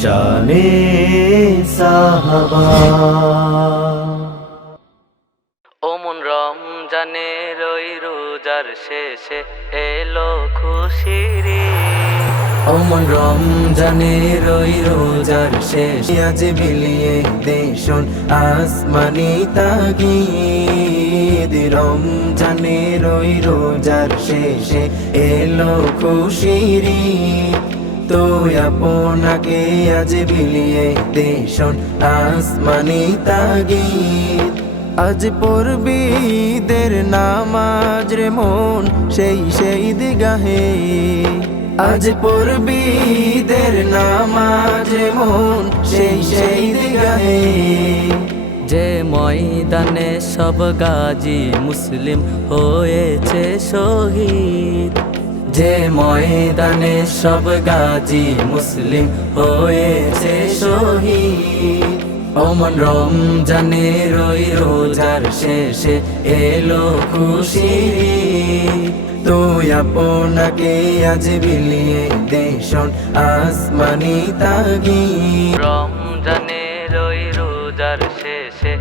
শানে সাহাবা। ওমন রমজানের ওই রোজার শেষে এলো খুশির ঈদ। ওমন রমজানের ওই রোজার শেষে আজ বিলিয়ে দেশন আসমানি তাগিদ। রমজানের ওই রোজার শেষে এলো খুশির ঈদ। তো আপনাকে আজ বিলিয়ে দেশন আসমানি তাগিদ। আজ পড়বি ঈদের নামাজ রে মন সেই দিগাহে। আজ পড়বি ঈদের নামাজ রে মন সেই দিগাহে। যে ময়দানে সব গাজী মুসলিম হয়েছে শহীদ। যে ময়দানে সব গাজী মুসলিম হয়েছে শহীদ। ওমন রমজানের ওই রোজার শেষে এলো খুশির ঈদ। তুই আপনাকে আজ বিলিয়ে দেশন আসমানি তাগিদ। রমজানের ওই রোজার শেষে